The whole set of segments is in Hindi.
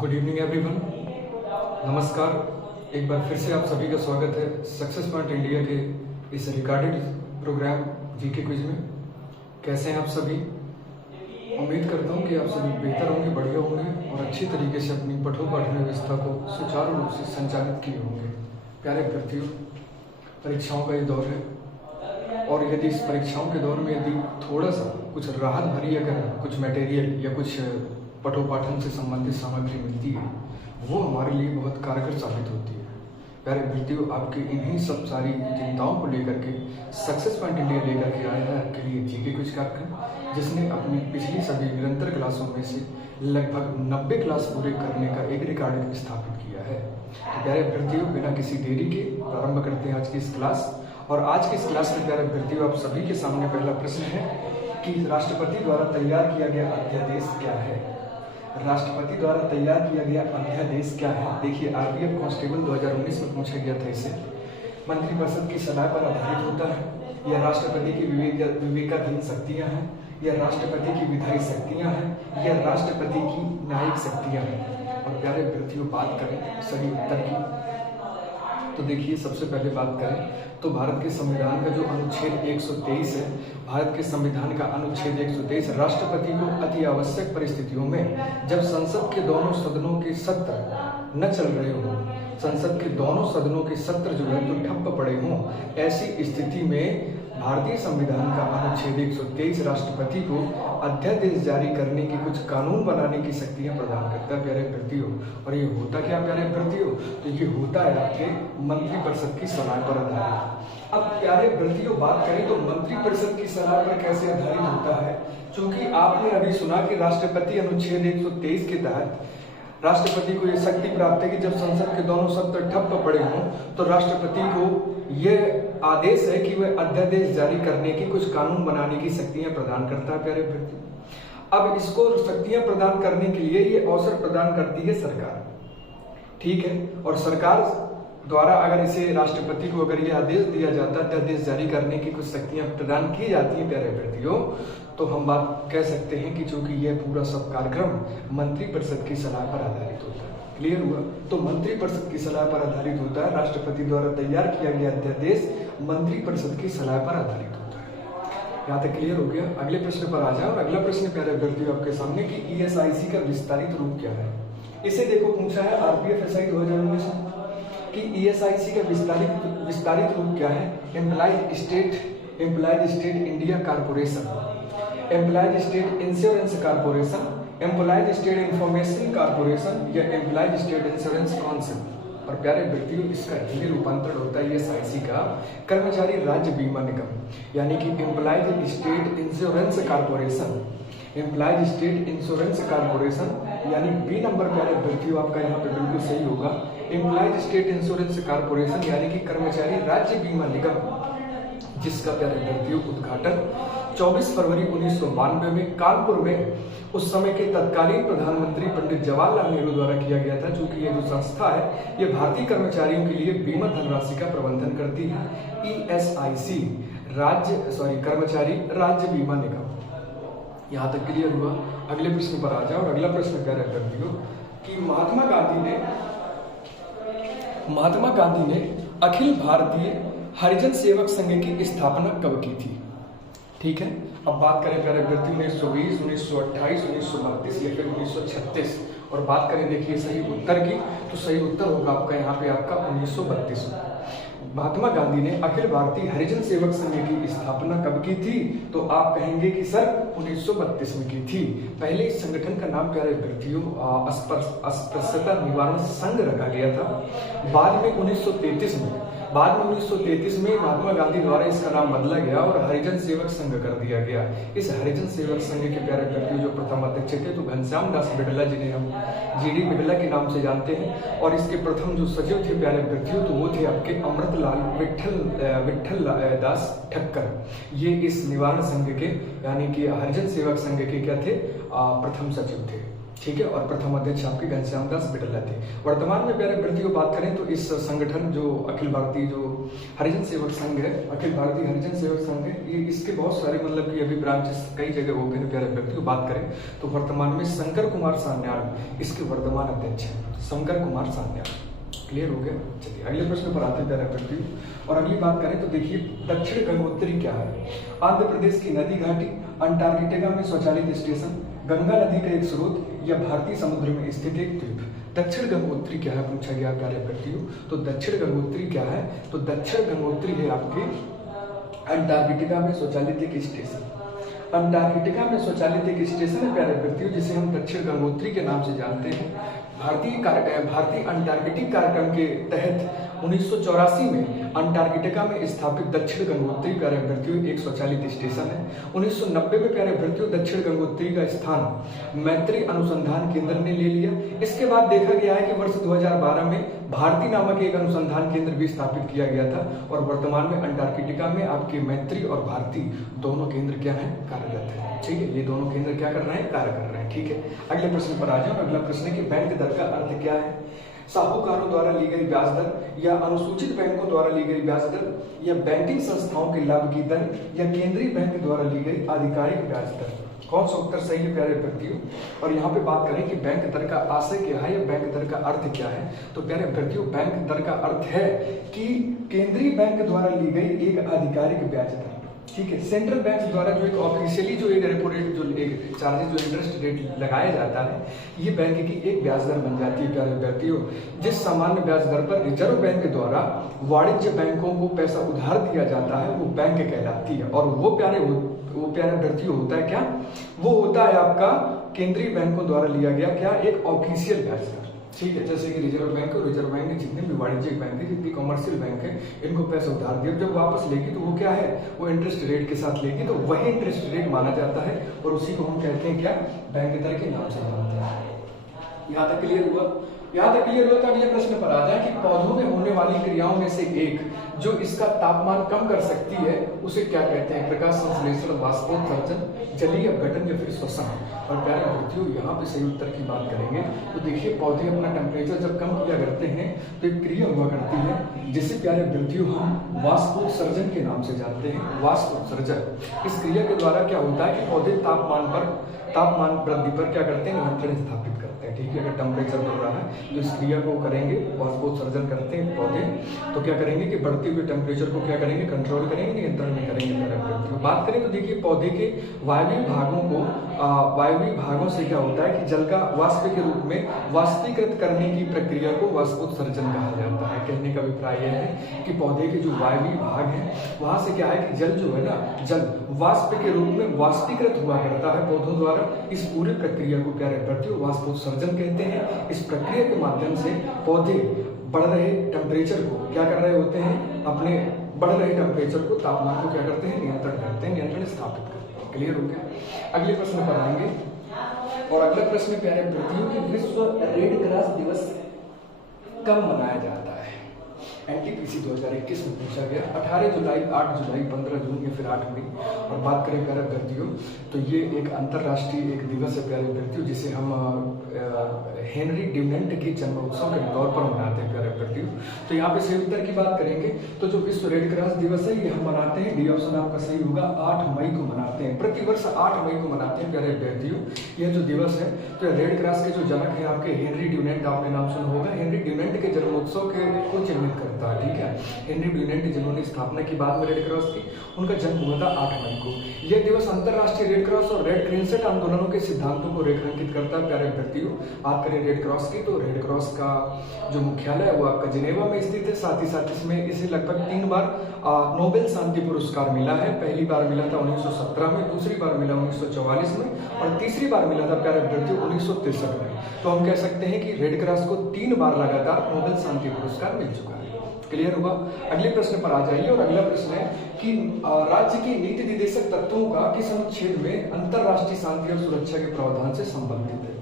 Good evening everyone. नमस्कार। एक बार फिर से आप सभी का स्वागत है सक्सेस पॉइंट इंडिया के इस रिकॉर्डेड प्रोग्राम जीके क्विज में। कैसे हैं आप सभी? उम्मीद करता हूं कि आप सभी बेहतर होंगे, बढ़िया होंगे और अच्छी तरीके से अपनी पठन व्यवस्था को सुचारू रूप से संचालित किए होंगे। प्यारे अभ्यर्थियों, परीक्षाओं का ये दौर है और यदि इस परीक्षाओं के दौर में यदि थोड़ा सा कुछ राहत भरी अगर कुछ मटेरियल या कुछ पठोपाठन से संबंधित सामग्री मिलती है, वो हमारे लिए बहुत कारगर साबित होती है। प्यारे अभ्यर्थियों, आपकी इन्हीं सब सारी चिंताओं को लेकर के सक्सेस पॉइंट इंडिया लेकर के आया है आपके लिए जीके क्विज कार्यक्रम, जिसने अपनी पिछली सभी निरंतर क्लासों में से लगभग 90 क्लास पूरे करने का एक रिकॉर्ड स्थापित किया है। तो प्यारे अभ्यर्थियों, बिना किसी देरी के प्रारंभ करते हैं आज की इस क्लास। और आज की इस क्लास में प्यारे अभ्यर्थियों, आप सभी के सामने पहला प्रश्न है कि राष्ट्रपति द्वारा तैयार किया गया अध्यादेश क्या है? राष्ट्रपति द्वारा तैयार किया गया अध्यादेश क्या है? देखिए, आरपीएफ कांस्टेबल 2019 में पूछा गया था। इसे मंत्रिपरिषद की सलाह पर आधारित होता है, या राष्ट्रपति की विवेकाधीन शक्तियां हैं, या राष्ट्रपति की विधायी शक्तियां हैं, या राष्ट्रपति की न्यायिक शक्तियां हैं। और प्यारे अभ्यर्थियों, बात करें सही उत्तर की, तो देखिए सबसे पहले बात करें तो भारत के संविधान का जो अनुच्छेद 123 है, भारत के संविधान का अनुच्छेद 123 राष्ट्रपति को अति आवश्यक परिस्थितियों में, जब संसद के दोनों सदनों के सत्र न चल रहे हों, संसद के दोनों सदनों के सत्र जो है तो ठप्प पड़े हों, ऐसी स्थिति में भारतीय संविधान का अनुच्छेद 123 राष्ट्रपति को अध्यादेश जारी करने की, कुछ कानून बनाने की शक्तियां प्रदान करता है प्यारे अभ्यर्थियों। और ये होता क्या प्यारे अभ्यर्थियों? तो ये होता है आपके मंत्रिपरिषद की सलाह पर आधारित। अब प्यारे अभ्यर्थियों, बात करें तो मंत्रिपरिषद की सलाह पर कैसे आधारित होता है? क्योंकि आपने अभी सुना कि राष्ट्रपति अनुच्छेद 123 के तहत राष्ट्रपति को यह शक्ति प्राप्त है कि जब संसद के दोनों सत्र ठप्प पड़े हों तो राष्ट्रपति को यह आदेश है कि वह अध्यादेश जारी करने की, कुछ कानून बनाने की शक्तियां प्रदान करता है प्यारे अभ्यर्थियों। अब इसको शक्तियां प्रदान करने के लिए ये अवसर प्रदान करती है सरकार, ठीक है। और सरकार द्वारा अगर इसे राष्ट्रपति को अगर ये आदेश दिया जाता है, अध्यादेश जारी करने की कुछ शक्तियां प्रदान की जाती हैं प्यारे अभ्यर्थियों, तो हम बात कह सकते हैं कि चूंकि यह पूरा सब कार्यक्रम मंत्रिपरिषद की सलाह पर आधारित होता है। क्लियर हुआ? तो मंत्रिपरिषद की सलाह पर आधारित होता है, राष्ट्रपति द्वारा तैयार किया गया अध्यादेश मंत्रिपरिषद की सलाह पर आधारित होता है। यहाँ तक क्लियर हो गया? अगले प्रश्न पर आ जाए। और अगला प्रश्न प्यारे अभ्यर्थियों आपके सामने कि ईएसआईसी का विस्तारित रूप क्या है? इसे देखो, पूछा है आरपीएफ एसआई 2019 में कि ईएसआईसी का विस्तारित रूप क्या है? Employees state India corporation, employees state insurance corporation, employees state information corporation, या एम्प्लॉयज स्टेट इंश्योरेंस काउंसिल। और प्यारे व्यक्तियों, इसका हिंदी रूपांतरण होता है ईएसआईसी का कर्मचारी राज्य बीमा निगम, यानी कि employees state insurance corporation, employees state insurance corporation, यानी बी नंबर प्यारे व्यक्तियों आपका यहाँ पे बिल्कुल सही होगा। एम्प्लॉयज स्टेट इंश्योरेंस कारपोरेशन यानी कि कर्मचारी राज्य बीमा निगम, जिसका प्यारे व्यक्तियों उद्घाटन 24 फरवरी 1992 में कानपुर में उस समय के तत्कालीन प्रधानमंत्री पंडित जवाहरलाल नेहरू द्वारा किया गया था। चूंकि ये जो संस्था है, ये भारतीय कर्मचारियों के लिए बीमा धनराशि का प्रबंधन करती है। ईएसआईसी कर्मचारी राज्य बीमा निगम। यहाँ तक क्लियर हुआ? अगले प्रश्न पर आ जाओ। और अगला प्रश्न प्यारे व्यक्तियों कि महात्मा गांधी ने अखिल भारतीय हरिजन सेवक संघ की स्थापना कब की थी? ठीक है। अब बात करें प्यारे अभ्यर्थियों 1920, 1928, 1932 या फिर 1936। और बात करें देखिए सही उत्तर की, तो सही उत्तर होगा आपका यहाँ पे आपका 1932 में। महात्मा गांधी ने अखिल भारतीय हरिजन सेवक संघ की स्थापना कब की थी? तो आप कहेंगे कि सर 1932 में की थी। पहले इस संगठन का नाम प्यारे अभ्यर्थियों अस्पृश्यता निवारण संघ रखा गया था। बाद में 1933 में महात्मा गांधी द्वारा इसका नाम बदला गया और हरिजन सेवक संघ कर दिया गया। इस हरिजन सेवक संघ के प्यारे व्यक्ति जो प्रथम अध्यक्ष थे तो घनश्याम दास बिड़ला, जिन्हें हम जीडी बिड़ला के नाम से जानते हैं। और इसके प्रथम जो सचिव थे प्यारे व्यक्ति तो वो थे आपके अमृतलाल विठल दास ठक्कर। ये इस निवारण संघ के यानी कि हरिजन सेवक संघ के क्या थे? प्रथम सचिव थे। ठीक है, और प्रथम अध्यक्ष आपके घनश्याम दास बिडला थे। वर्तमान में प्यारे अभ्यर्थियों बात करें तो इस संगठन जो अखिल भारतीय जो हरिजन सेवक संघ है, अखिल भारतीय हरिजन सेवक संघ है, ये इसके बहुत सारे मतलब कि अभी ब्रांचेस कई जगह ओपन है। प्यारे अभ्यर्थियों बात करें तो वर्तमान में शंकर कुमार सान्याल इसके वर्तमान अध्यक्ष है, शंकर कुमार सान्याल। क्लियर हो गया। चलिए अगले प्रश्न पर आते हैं प्यारे अभ्यर्थियों। और अगली बात करें तो देखिए दक्षिण गंगोत्री क्या है? आंध्र प्रदेश की नदी घाटी, अंटार्कटिका में स्वचालित स्टेशन, गंगा नदी का एक स्रोत या भारतीय समुद्र में स्थित एक द्वीप। दक्षिण गंगोत्री क्या है पूछा गया प्यारे अभ्यर्थियों। तो दक्षिण गंगोत्री क्या है? तो दक्षिण गंगोत्री है आपके अंटार्कटिका में स्वचालित एक स्टेशन। अंटार्कटिका में स्वचालित एक स्टेशन है प्यारे अभ्यर्थियों, जिसे हम दक्षिण गंगोत्री के नाम से जानते हैं। भारतीय अंटार्कटिक कार्यक्रम के तहत 1984 में अंटार्कटिका में स्थापित दक्षिण गंगोत्री प्यारे अभ्यर्थियों एक स्वचालित स्टेशन है। 1990 में प्यारे अभ्यर्थियों दक्षिण गंगोत्री का स्थान मैत्री अनुसंधान केंद्र ने ले लिया। इसके बाद देखा गया है कि वर्ष 2012 में भारती नामक एक अनुसंधान केंद्र भी स्थापित किया गया था। और वर्तमान में अंटार्कटिका में आपके मैत्री और भारती दोनों केंद्र क्या है? कार्यरत है। ठीक है, ये दोनों केंद्र क्या कर रहे हैं? कार्य कर रहे हैं। ठीक है, अगले प्रश्न पर आ जाओ। अगला प्रश्न है कि बैंक दर का अर्थ क्या है? साहूकारों द्वारा ली गई ब्याज दर या अनुसूचित बैंकों द्वारा ली गई ब्याज दर या बैंकिंग संस्थाओं के लाभ की दर या केंद्रीय बैंक द्वारा ली गई आधिकारिक ब्याज दर। कौन सा उत्तर सही है प्यारे अभ्यर्थियों? और यहाँ पे बात करें कि बैंक दर का आशय क्या है या बैंक दर का अर्थ क्या है, तो प्यारे अभ्यर्थियों बैंक दर का अर्थ है कि केंद्रीय बैंक द्वारा ली गई एक आधिकारिक ब्याज दर। ठीक है, सेंट्रल बैंक द्वारा जो एक ऑफिशियली जो एक रेपो रेट जो एक चार्जेस जो इंटरेस्ट रेट लगाया जाता है, ये बैंक की एक ब्याज दर बन जाती है प्यारे अभ्यर्थियों। जिस सामान्य ब्याज दर पर रिजर्व बैंक द्वारा वाणिज्य बैंकों को पैसा उधार दिया जाता है वो बैंक कहलाती है। और वो प्यारे अभ्यर्थियों होता है क्या? वो होता है आपका केंद्रीय बैंकों द्वारा लिया गया क्या? एक ऑफिशियल ब्याज दर। ठीक है, जैसे कि रिजर्व बैंक और रिजर्व बैंक जितने भी वाणिज्यिक बैंक है, जितनी कमर्शियल बैंक है, इनको पैसा उधार दिया, जब वापस लेगी तो वो क्या है? वो इंटरेस्ट रेट के साथ लेगी, तो वही इंटरेस्ट रेट माना जाता है और उसी को हम कहते हैं क्या? बैंक दर के नाम से जानते हैं। यहाँ तक क्लियर हुआ? यहाँ तक क्लियर हुआ तो अगले प्रश्न पर आ जाए कि पौधों में होने वाली क्रियाओं में से एक जो इसका तापमान कम कर सकती है उसे क्या कहते हैं? प्रकाश संश्लेषण, वाष्पोत्सर्जन, जलीय अपघटन या फिर श्वसन। और प्यारे अभ्यर्थियों यहाँ पे सही उत्तर की बात करेंगे तो देखिए पौधे अपना टेम्परेचर जब कम किया करते हैं तो एक क्रिया हुआ करती है जिसे प्यारे अभ्यर्थियों हम वाष्पोत्सर्जन के नाम से जानते हैं। वाष्पोत्सर्जन, इस क्रिया के द्वारा क्या होता है कि पौधे तापमान वृद्धि पर क्या करते हैं? नियंत्रण स्थापित करते हैं। ठीक है, अगर टेम्परेचर बढ़ रहा है तो इस क्रिया को करेंगे, वाष्पोत्सर्जन करते हैं पौधे, तो क्या करेंगे कि बढ़ते हुए टेम्परेचर को क्या करेंगे? कंट्रोल करेंगे, नियंत्रण में करेंगे। बात करें तो देखिए पौधे के वायवीय भागों से क्या होता है कि जल का वाष्प के रूप में वाष्पीकृत करने की प्रक्रिया को वाष्पोत्सर्जन कहा जाता है। कहने का अभिप्राय यह है कि पौधे के जो वायवीय भाग है वहां से क्या है कि जल जो है ना, जल वाष्प के रूप में वाष्पीकृत हुआ करता है पौधों द्वारा। इस पूरी प्रक्रिया को प्यारे अभ्यर्थियों वाष्पोत्सर्जन कहते हैं। इस प्रक्रिया के माध्यम से पौधे बढ़ रहे टेम्परेचर को क्या कर रहे होते हैं? अपने बढ़ रहे टेम्परेचर को, तापमान को क्या करते हैं? नियंत्रण करते हैं, नियंत्रण स्थापित करते हैं। क्लियर हो गया? अगले प्रश्न पर आएंगे और अगला प्रश्न प्यारे अभ्यर्थियों कि विश्व रेड क्रॉस दिवस कब मनाया जाता है? एनटीपीसी 2021 में पूछा गया। 18 जुलाई, 8 जुलाई, 15 जून या फिर 8 मई। और बात करें प्यारे अभ्यर्थियों तो ये एक अंतर्राष्ट्रीय एक दिवस है प्यारे अभ्यर्थियों, जिसे हम हेनरी ड्यूनेंट के जन्म उत्सव के तौर पर मनाते हैं प्यारे अभ्यर्थियों। तो यहाँ पे सही उत्तर की बात करेंगे तो जो विश्व रेड क्रॉस दिवस है ये हम मनाते हैं, डी ऑप्शन आपका सही होगा, 8 मई को मनाते हैं। प्रतिवर्ष 8 मई को मनाते हैं प्यारे अभ्यर्थियों यह जो दिवस है। तो रेड क्रॉस के जो जनक है आपके हेनरी ड्यूनेंट, आपने नाम सुना होगा। हेनरी ड्यूनेंट के जन्मोत्सव को चिन्हित करता है। ठीक है, हेनरी ड्यूनेंट जिन्होंने स्थापना की बाद में रेड क्रॉस की, उनका जन्म हुआ था 8 मई को। यह दिवस अंतर्राष्ट्रीय रेड क्रॉस और रेड क्रिसेंट आंदोलनों के सिद्धांतों को रेखांकित करता है प्यारे अभ्यर्थियों। बात करें रेड क्रॉस की तो रेड क्रॉस का जो मुख्यालय है वो आपका जिनेवा में स्थित है। साथ ही साथ इसमें इसे लगभग 3 बार नोबेल शांति पुरस्कार मिला है। पहली बार मिला था 1917 में, दूसरी बार मिला 1944 में और तीसरी बार मिला था प्यारे अभ्यर्थियों 1963 में। तो हम कह सकते हैं कि रेड क्रॉस को 3 बार लगातार नोबेल शांति पुरस्कार मिल चुका है। क्लियर हुआ? अगले प्रश्न पर आ जाइए और अगला प्रश्न है कि राज्य की नीति निर्देशक तत्वों का किस अनुच्छेद में अंतर्राष्ट्रीय शांति और सुरक्षा के प्रावधान से संबंधित है?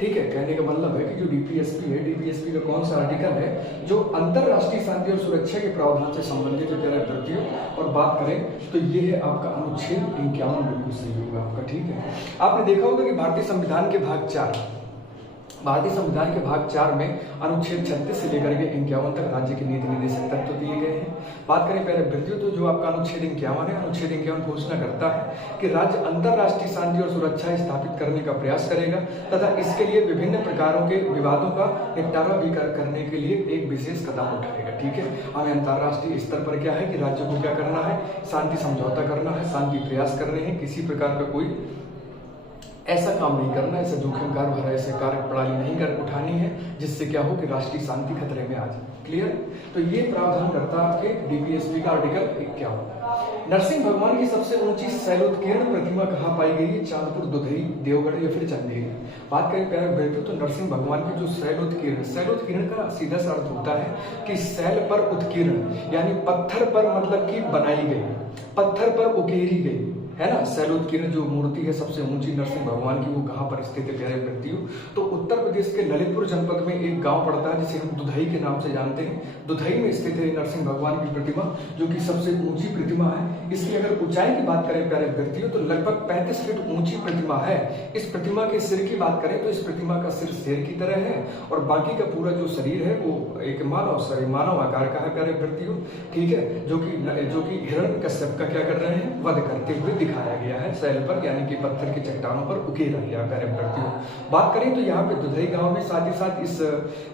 ठीक है, कहने का मतलब है कि जो डीपीएसपी है, डीपीएसपी का कौन सा आर्टिकल है जो अंतर्राष्ट्रीय शांति और सुरक्षा के प्रावधान से संबंधित है प्यारे अभ्यर्थियों? और बात करें तो ये है आपका अनुच्छेद 51, बिल्कुल सही होगा आपका। ठीक है, आपने देखा होगा कि भारतीय संविधान के भाग 4 भारतीय संविधान के भाग 4 में अनुच्छेद 36 से लेकर के 51 तक राज्य के नीति निर्देशक तत्व दिए गए हैं। बात करें प्यारे अभ्यर्थियों, तो जो आपका अनुच्छेद 51 है, अनुच्छेद 51 घोषणा करता है कि राज्य अंतरराष्ट्रीय शांति और सुरक्षा स्थापित करने का प्रयास करेगा तथा इसके लिए विभिन्न प्रकारों के विवादों का निपटारा भी करने के लिए एक विशेष कदम उठाएगा। ठीक है, हमें अंतरराष्ट्रीय स्तर पर क्या है कि राज्य को क्या करना है, शांति समझौता करना है, शांति प्रयास कर रहे हैं, किसी प्रकार का कोई ऐसा काम नहीं करना, ऐसा जोखिमकार भरा ऐसे कार्य प्रणाली नहीं कर उठानी है जिससे क्या हो कि राष्ट्रीय शांति खतरे में आ जाए। क्लियर? तो ये प्रावधान करता है आपके डीपीएसपी का आर्टिकल 51। नरसिंह भगवान की सबसे ऊंची शैलोत्कीर्ण प्रतिमा कहाँ पाई गई है? चांदपुर, दुधई, देवगढ़ या फिर चंदेरी। बात करें प्यारे अभ्यर्थियों, तो नरसिंह भगवान की जो शैलोत्कीर्ण का सीधा सा अर्थ होता है कि शैल पर उत्कीर्ण, यानी पत्थर पर मतलब की बनाई गई, पत्थर पर उकेरी गई है ना। शैलोत्कीर्ण जो मूर्ति है सबसे ऊंची नरसिंह भगवान की, वो कहाँ पर स्थित है प्यारे अभ्यर्थियों? तो उत्तर प्रदेश के ललितपुर जनपद में एक गांव पड़ता है जिसे हम दुधई के नाम से जानते हैं। दुधई में स्थित है नरसिंह भगवान की प्रतिमा, जो कि सबसे ऊंची प्रतिमा है। इसकी अगर ऊंचाई की बात करें प्यारे अभ्यर्थियों, तो लगभग 35 फीट ऊंची प्रतिमा है। इस प्रतिमा के सिर की बात करें तो इस प्रतिमा का सिर शेर की तरह है और बाकी का पूरा जो शरीर है वो एक मानव आकार का है प्यारे अभ्यर्थियों। ठीक है, जो कि हिरण्यकश्यप का क्या कर रहे हैं, वध करते हुए दिखाया गया है शैल पर, यानी कि पत्थर की चट्टानों पर उकेरा गया प्यारे अभ्यर्थियों। बात करें तो यहाँ पे दुधई गांव में साथ ही साथ इस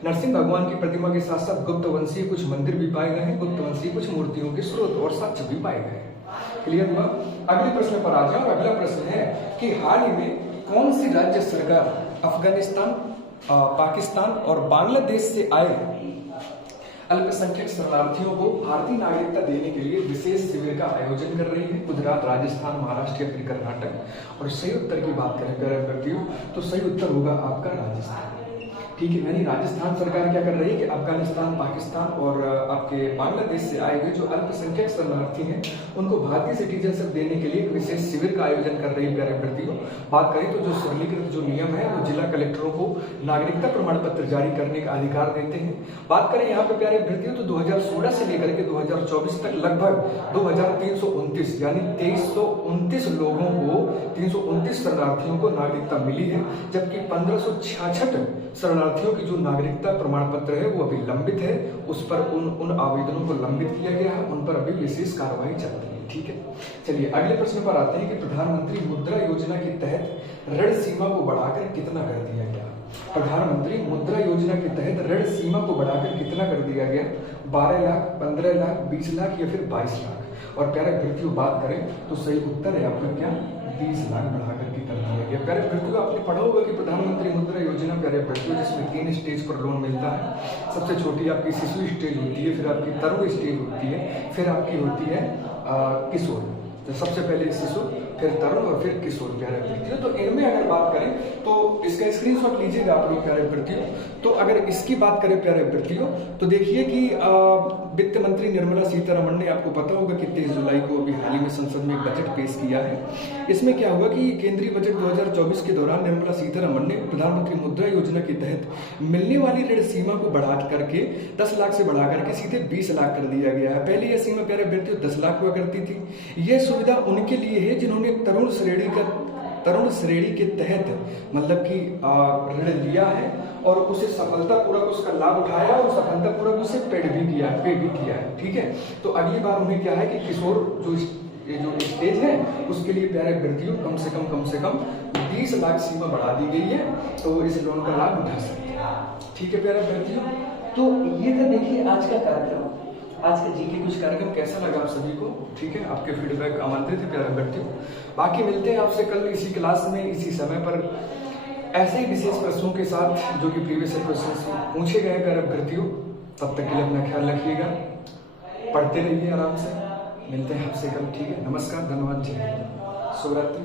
नरसिंह भगवान की प्रतिमा के साथ साथ गुप्त वंशीय कुछ मंदिर भी पाए गए हैं, गुप्त वंशीय कुछ मूर्तियों के स्रोत और साक्ष्य भी पाए गए हैं। क्लियर हुआ? अगले प्रश्न पर आ जाओ। अगला प्रश्न है कि हाल ही में कौन सी राज्य सरकार अफगानिस्तान, पाकिस्तान और बांग्लादेश से आए अल्पसंख्यक शरणार्थियों को भारतीय नागरिकता देने के लिए विशेष शिविर का आयोजन कर रही है? गुजरात, राजस्थान, महाराष्ट्र या फिर कर्नाटक। और सही उत्तर की बात करें प्यारे अभ्यर्थियों, तो सही उत्तर होगा आपका राजस्थान। ठीक है, यानी राजस्थान सरकार क्या कर रही है कि अफगानिस्तान, पाकिस्तान और आपके बांग्लादेश से आए हुए जो अल्पसंख्यक शरणार्थी हैं उनको भारतीय सिटीजनशिप देने के लिए एक विशेष शिविर का आयोजन कर रही है प्यारे अभ्यर्थियों। बात करें तो जो सरलीकृत जो नियम है वो जिला कलेक्टरों को नागरिकता प्रमाण पत्र जारी करने का अधिकार देते हैं। बात करें यहाँ पे प्यारे अभ्यर्थियों, तो 2016 से लेकर के 2024 तक लगभग 2329 यानी 2329 लोगों को, 329 शरणार्थियों को नागरिकता मिली है, जबकि 1566 शरणार्थियों की जो नागरिकता प्रमाण पत्र है वो अभी लंबित है। उस पर उन आवेदनों को लंबित किया गया है, उन पर अभी विशेष कार्रवाई चल रही है। ठीक है, चलिए अगले प्रश्न पर आते हैं कि प्रधानमंत्री मुद्रा योजना के तहत ऋण सीमा को बढ़ाकर कितना कर दिया गया? प्रधानमंत्री मुद्रा योजना के तहत ऋण सीमा को बढ़ाकर कितना कर दिया गया? 12 लाख, 15 लाख, 20 लाख या फिर 22 लाख। और प्यारे अभ्यर्थियों बात करें तो सही उत्तर है आपका क्या? 20 लाख बढ़ाकर के कर दिया गया। प्यारे अभ्यर्थियों आपने पढ़ा होगा कि प्रधानमंत्री मुद्रा योजना प्यारे अभ्यर्थियों जिसमें 3 स्टेज पर लोन मिलता है। सबसे छोटी आपकी शिशु स्टेज होती है, फिर आपकी तरुण स्टेज होती है, फिर आपकी होती है किशोर। तो सबसे पहले शिशु, फिर तरुण और फिर किशोर प्यारे अभ्यर्थियों। तो इनमें अगर बात करें तो इसका स्क्रीनशॉट लीजिएगा आप लोग प्यारे अभ्यर्थियों। तो अगर इसकी बात करें प्यारे अभ्यर्थियों तो देखिए कि वित्त मंत्री निर्मला सीतारमण ने, आपको पता होगा कि 23 जुलाई को अभी हाल ही में संसद में एक बजट पेश किया है। इसमें क्या हुआ कि केंद्रीय बजट 2024 के दौरान निर्मला सीतारमण ने प्रधानमंत्री मुद्रा योजना के तहत मिलने वाली ऋण सीमा को बढ़ा करके 10 लाख से बढ़ा करके सीधे 20 लाख कर दिया गया है। पहले यह सीमा प्यारे अभ्यर्थियों 10 लाख हुआ करती थी। यह सुविधा उनके लिए है जिन्होंने तरुण श्रेणी के तहत मतलब कि ऋण लिया है और उसे सफलतापूर्वक उसका लाभ उठाया और सफलतापूर्वक उसे पे भी किया है। ठीक है, तो अगली बार उन्हें क्या है कि किशोर जो स्टेज है उसके लिए प्यारे अभ्यर्थियों कम से कम 20 लाख सीमा बढ़ा दी गई है, तो इस लोन का लाभ उठा सकते हैं। ठीक है प्यारे अभ्यर्थियों, तो ये था देखिए आज का कार्यक्रम, आज का जीके कुछ कार्यक्रम कैसा लगा आप सभी को? ठीक है, आपके फीडबैक आमंत्रित है प्यारे अभ्यर्थियों। बाकी मिलते हैं आपसे कल इसी क्लास में इसी समय पर ऐसे ही विशेष प्रश्नों के साथ जो कि प्रीवियस क्वेश्चन पूछे गए प्यारे अभ्यर्थियों। तब तक के लिए अपना ख्याल रखिएगा, पढ़ते रहिए आराम से। मिलते हैं आपसे कल। ठीक है, नमस्कार, धन्यवाद, जय हिंद, शुभ रात्रि।